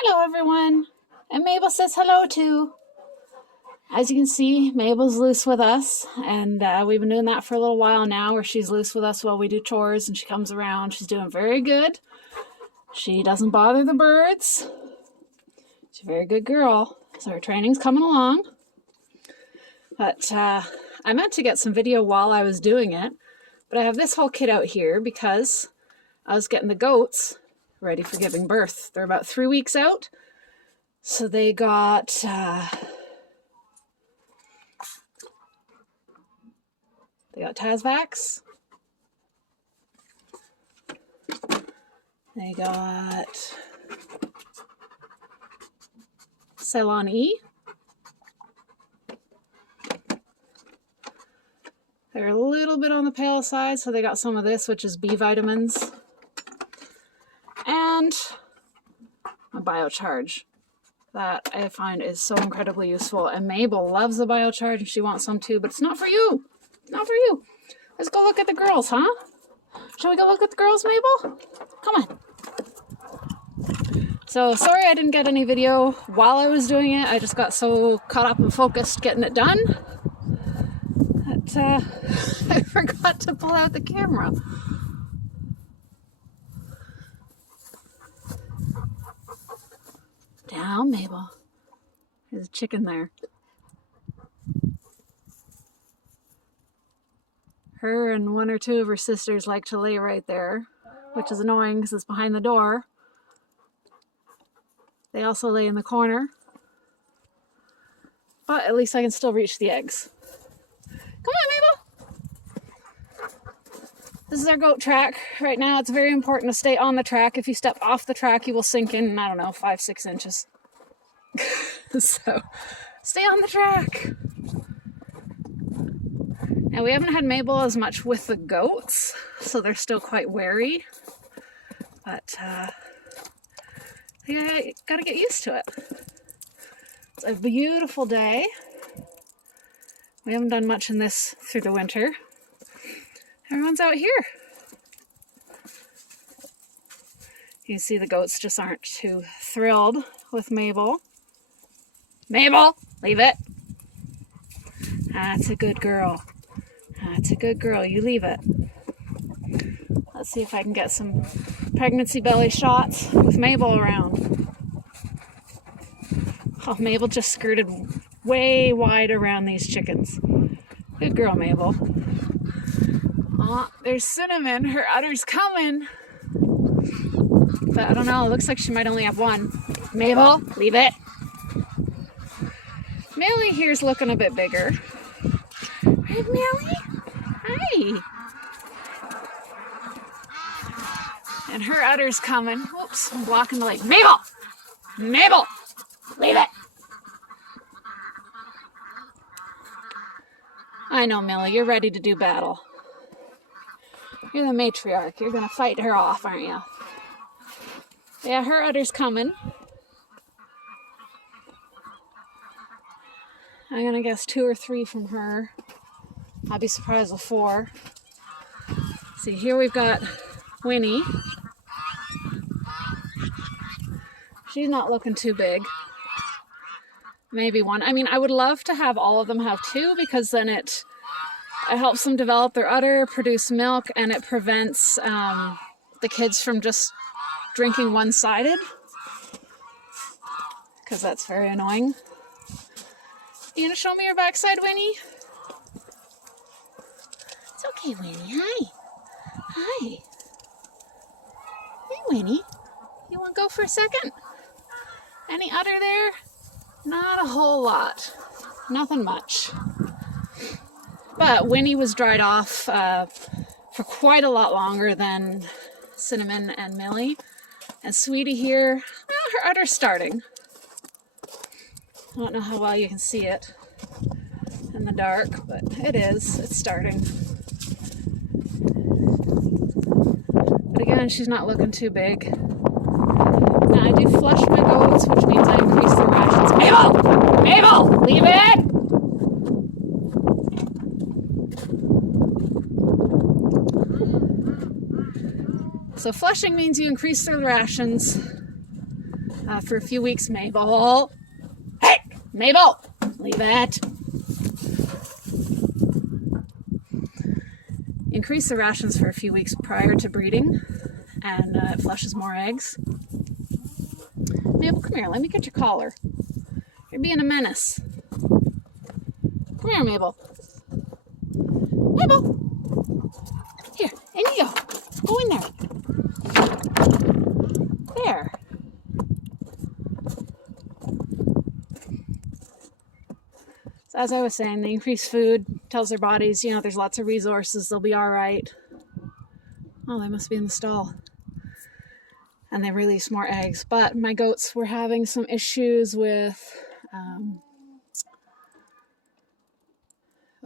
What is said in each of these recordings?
Hello everyone, and Mabel says hello too. As you can see, Mabel's loose with us, and we've been doing that for a little while now, where she's loose with us while we do chores and she comes around. She's doing very good. She doesn't bother the birds. She's a very good girl, so her training's coming along. But I meant to get some video while I was doing it, but I have this whole kit out here because I was getting the goats ready for giving birth. They're about 3 weeks out. So they got Tasvax. They got Ceylon E. They're a little bit on the pale side, so they got some of this, which is B vitamins. And a biocharge that I find is so incredibly useful. And Mabel loves the biocharge and she wants some too, but it's not for you. Not for you. Let's go look at the girls, huh? Shall we go look at the girls, Mabel? Come on. So sorry I didn't get any video while I was doing it. I just got so caught up and focused getting it done that I forgot to pull out the camera. Down, Mabel. There's a chicken there. Her and one or two of her sisters like to lay right there, which is annoying because it's behind the door. They also lay in the corner, but at least I can still reach the eggs. Come on, Mabel! This is our goat track. Right now it's very important to stay on the track. If you step off the track, you will sink in, I don't know, 5-6 inches. So stay on the track. Now we haven't had Mabel as much with the goats, so they're still quite wary. But yeah, you gotta get used to it. It's a beautiful day. We haven't done much in this through the winter. Everyone's out here. You can see the goats just aren't too thrilled with Mabel. Mabel, leave it. That's a good girl. That's a good girl. You leave it. Let's see if I can get some pregnancy belly shots with Mabel around. Oh, Mabel just skirted way wide around these chickens. Good girl, Mabel. Oh, there's Cinnamon. Her udder's coming. But I don't know. It looks like she might only have one. Mabel, leave it. Millie here's looking a bit bigger. Right, Millie? Hi. And her udder's coming. Whoops, I'm blocking the light. Mabel! Mabel! Leave it! I know, Millie, you're ready to do battle. You're the matriarch. You're gonna fight her off, aren't you? Yeah, her udder's coming. I'm gonna guess 2 or 3 from her. I'd be surprised with 4. See, here we've got Winnie. She's not looking too big. Maybe 1. I mean, I would love to have all of them have 2 because then it helps them develop their udder, produce milk, and it prevents the kids from just drinking one-sided, because that's very annoying. You gonna show me your backside, Winnie? It's okay, Winnie. Hi. Hi. Hey, Winnie. You want to go for a second? Any udder there? Not a whole lot. Nothing much. But Winnie was dried off for quite a lot longer than Cinnamon and Millie. And Sweetie here, well, her udder's starting. I don't know how well you can see it in the dark, but it is. It's starting. But again, she's not looking too big. Now I do flush my goats, which means I increase their rations. Mabel! Mabel! Leave it! So flushing means you increase their rations. for a few weeks. Mabel! Hey! Mabel! Leave it! Increase the rations for a few weeks prior to breeding, and it flushes more eggs. Mabel, come here. Let me get your collar. You're being a menace. Come here, Mabel. Mabel! Here, in you go. Go in there. There. So as I was saying, the increased food tells their bodies, you know, there's lots of resources, they'll be all right. Oh, they must be in the stall. And they release more eggs. But my goats were having some issues with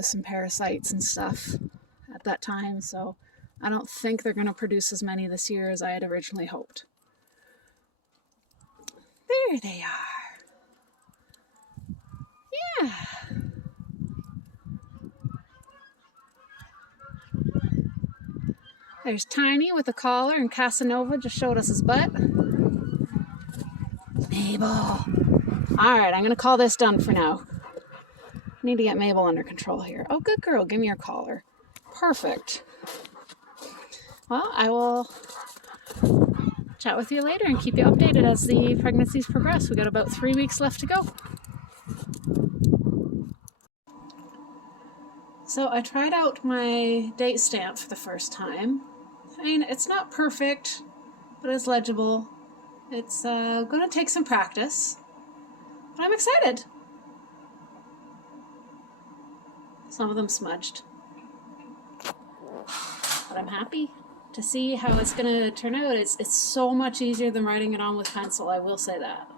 some parasites and stuff at that time, so I don't think they're going to produce as many this year as I had originally hoped. There they are. Yeah. There's Tiny with a collar, and Casanova just showed us his butt. Mabel. Alright, I'm going to call this done for now. I need to get Mabel under control here. Oh, good girl. Give me your collar. Perfect. Well, I will chat with you later and keep you updated as the pregnancies progress. We got about 3 weeks left to go. So I tried out my date stamp for the first time. I mean, it's not perfect, but it's legible. It's going to take some practice, but I'm excited. Some of them smudged, but I'm happy to see how it's going to turn out. It's so much easier than writing it on with pencil, I will say that.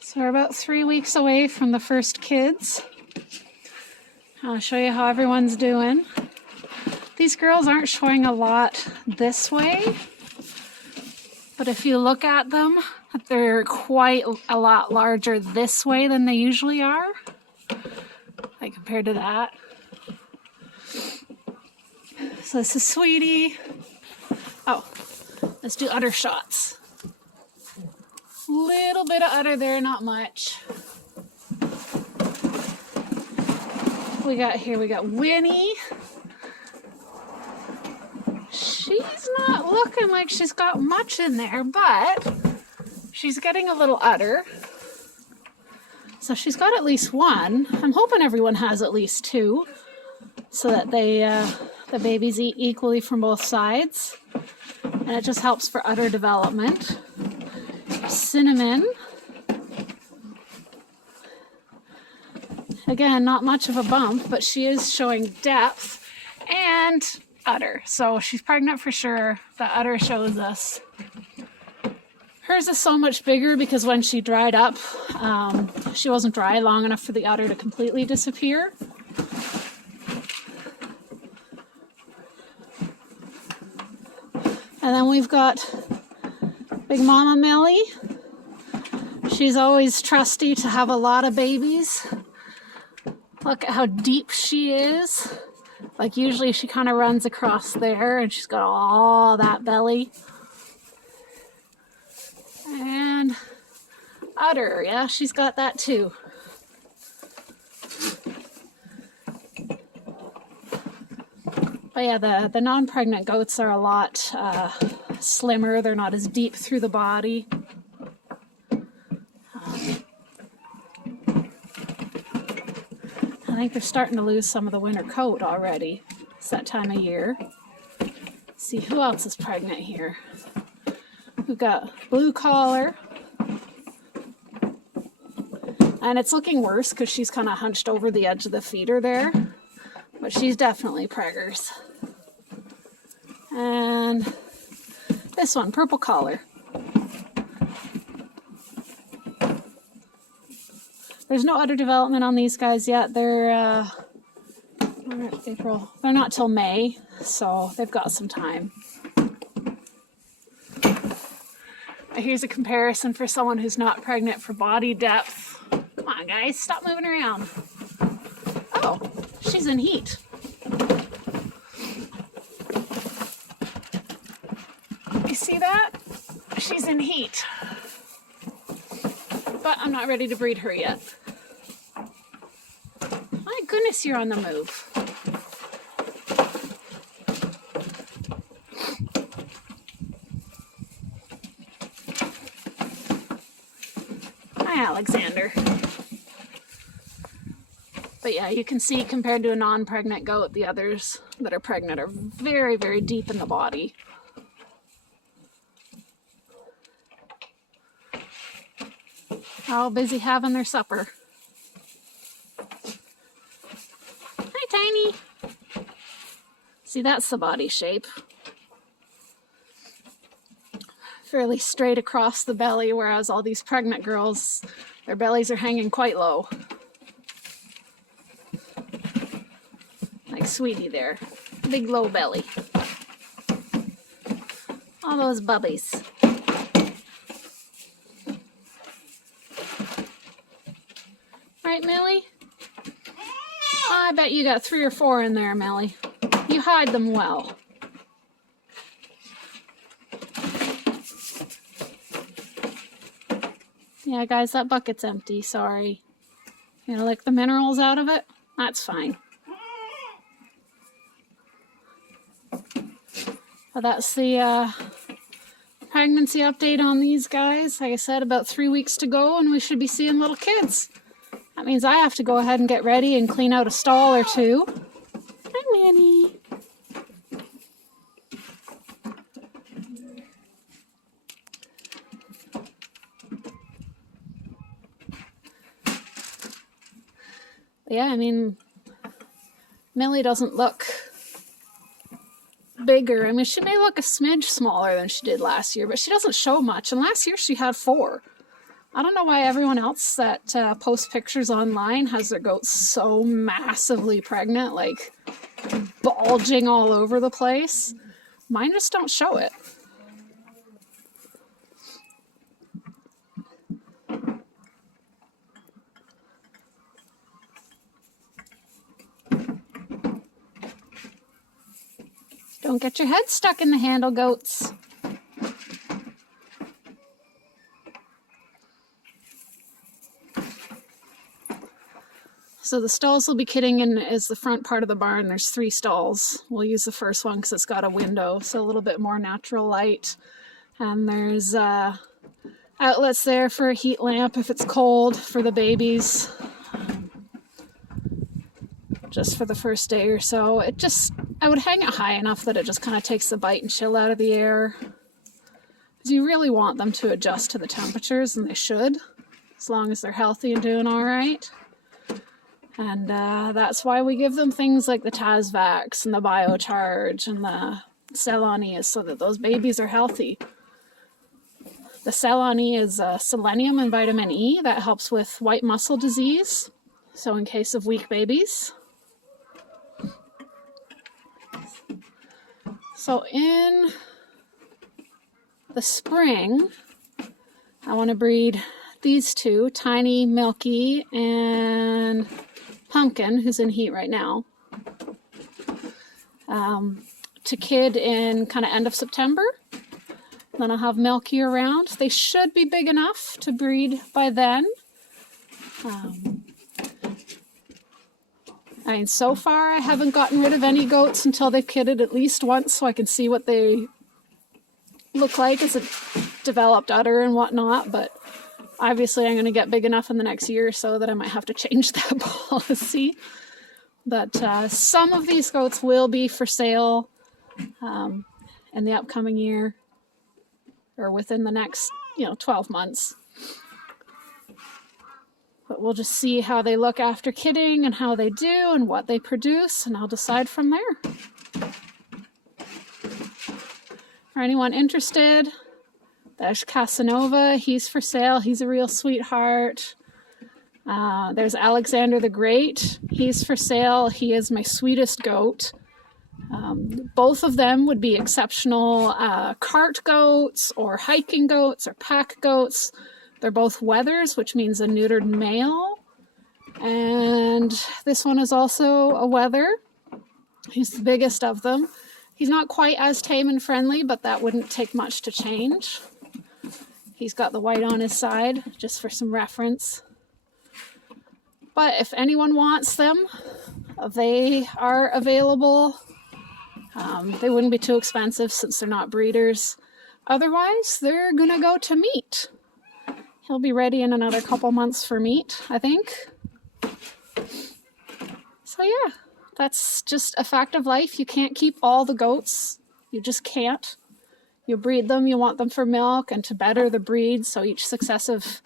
So we're about 3 weeks away from the first kids. I'll show you how everyone's doing. These girls aren't showing a lot this way, but if you look at them, they're quite a lot larger this way than they usually are, like compared to that. So this is Sweetie. Oh, let's do udder shots. Little bit of udder there, not much. We got Winnie. She's not looking like she's got much in there, but she's getting a little udder. So she's got at least one. I'm hoping everyone has at least two, so that the babies eat equally from both sides. And it just helps for udder development. Cinnamon. Again, not much of a bump, but she is showing depth and udder. So she's pregnant for sure. The udder shows us. Hers is so much bigger because when she dried up, she wasn't dry long enough for the udder to completely disappear. And then we've got Big Mama Millie. She's always trusty to have a lot of babies. Look at how deep she is. Like usually she kind of runs across there and she's got all that belly. And udder, yeah, she's got that too. But yeah, the non-pregnant goats are a lot slimmer. They're not as deep through the body. I think they're starting to lose some of the winter coat already. It's that time of year. Let's see who else is pregnant here. We've got Blue Collar. And it's looking worse because she's kind of hunched over the edge of the feeder there. But she's definitely preggers. And this one, Purple Collar. There's no udder development on these guys yet. They're April. They're not till May, so they've got some time. Here's a comparison for someone who's not pregnant for body depth. Come on, guys, stop moving around. Oh, she's in heat. see that? She's in heat. But I'm not ready to breed her yet. My goodness, you're on the move. Hi, Alexander. But yeah, you can see compared to a non-pregnant goat, the others that are pregnant are very, very deep in the body. All busy having their supper. Hi, Tiny. See, that's the body shape. Fairly straight across the belly, whereas all these pregnant girls, their bellies are hanging quite low. Like Sweetie there. Big low belly. All those bubbies. Right, Millie? Oh, I bet you got 3 or 4 in there, Millie. You hide them well. Yeah, guys, that bucket's empty. Sorry. You know, lick the minerals out of it? That's fine. But that's the pregnancy update on these guys. Like I said, about 3 weeks to go and we should be seeing little kids. That means I have to go ahead and get ready and clean out a stall or 2. Hi, Manny. Yeah, I mean, Millie doesn't look bigger. I mean, she may look a smidge smaller than she did last year, but she doesn't show much. And last year she had 4. I don't know why everyone else that posts pictures online has their goats so massively pregnant, like bulging all over the place. Mine just don't show it. Don't get your head stuck in the handle, goats. So the stalls we'll be kidding in is the front part of the barn. There's 3 stalls. We'll use the first one because it's got a window, so a little bit more natural light. And there's outlets there for a heat lamp if it's cold for the babies. Just for the first day or so. I would hang it high enough that it just kind of takes the bite and chill out of the air. Because you really want them to adjust to the temperatures, and they should, as long as they're healthy and doing all right. And that's why we give them things like the Tasvax and the Biocharge and the Celon-E, so that those babies are healthy. The Celon-E is selenium and vitamin E that helps with white muscle disease, so in case of weak babies. So in the spring, I want to breed these 2, Tiny, Milky, and Pumpkin, who's in heat right now, to kid in kind of end of September. Then I'll have Milky around. They should be big enough to breed by then. I mean, so far I haven't gotten rid of any goats until they've kidded at least once, so I can see what they look like as a developed udder and whatnot, but obviously I'm going to get big enough in the next year or so that I might have to change that policy. But some of these goats will be for sale in the upcoming year, or within the next 12 months. But we'll just see how they look after kidding and how they do and what they produce, and I'll decide from there. For anyone interested, there's Casanova. He's for sale. He's a real sweetheart. There's Alexander the Great. He's for sale. He is my sweetest goat. Both of them would be exceptional cart goats or hiking goats or pack goats. They're both wethers, which means a neutered male. And this one is also a wether. He's the biggest of them. He's not quite as tame and friendly, but that wouldn't take much to change. He's got the white on his side, just for some reference. But if anyone wants them, they are available. They wouldn't be too expensive since they're not breeders. Otherwise, they're gonna go to meat. He'll be ready in another couple months for meat, I think. So yeah, that's just a fact of life. You can't keep all the goats. You just can't. You breed them, you want them for milk and to better the breed, so each successive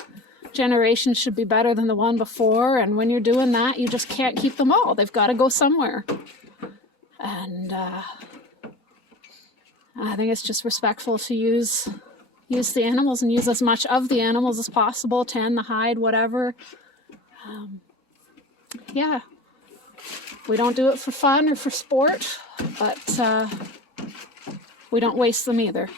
generation should be better than the one before. And when you're doing that, you just can't keep them all. They've got to go somewhere. And I think it's just respectful to use the animals and use as much of the animals as possible, tan the hide, whatever. Yeah, we don't do it for fun or for sport, but we don't waste them either.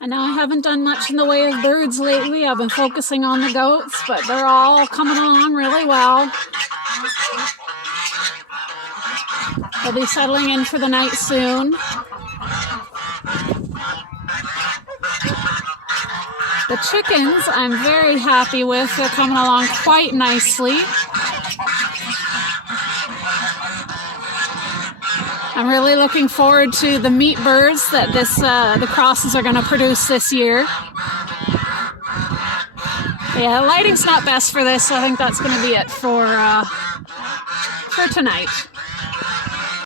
And now I haven't done much in the way of birds lately. I've been focusing on the goats, but they're all coming along really well. They'll be settling in for the night soon. The chickens I'm very happy with. They're coming along quite nicely. I'm really looking forward to the meat birds that the crosses are going to produce this year. Yeah, lighting's not best for this, so I think that's going to be it for tonight.